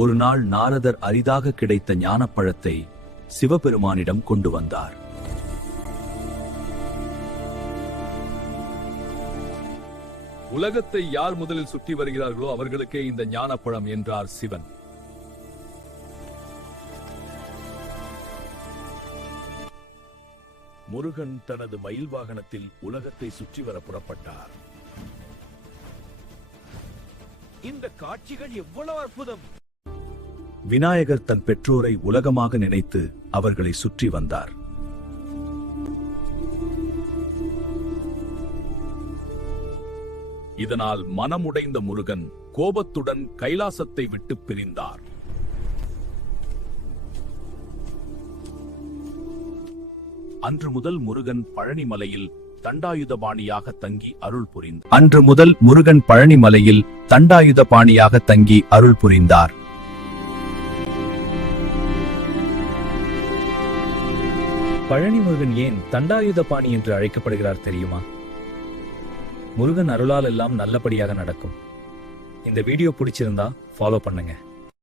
ஒரு நாள் நாரதர் அரிதாக கிடைத்த ஞானப்பழத்தை சிவபெருமானிடம் கொண்டு வந்தார். உலகத்தை யார் முதலில் சுற்றி வருகிறார்களோ அவர்களுக்கே இந்த ஞானப்பழம் என்றார் சிவன். முருகன் தனது மயில் வாகனத்தில் உலகத்தை சுற்றி வர புறப்பட்டார். இந்த காட்சிகள் எவ்வளவு அற்புதம்! விநாயகர் தன் பெற்றோரை உலகமாக நினைத்து அவர்களை சுற்றி வந்தார். இதனால் மனமுடைந்த முருகன் கோபத்துடன் கைலாசத்தை விட்டு பிரிந்தார். அன்று முதல் முருகன் பழனிமலையில் தண்டாயுதபாணியாக தங்கி அருள் புரிந்தார். பழனி முருகன் ஏன் தண்டாயுதபாணி என்று அழைக்கப்படுகிறார் தெரியுமா? முருகன் அருளால் எல்லாம் நல்லபடியாக நடக்கும். இந்த வீடியோ பிடிச்சிருந்தா ஃபாலோ பண்ணுங்க.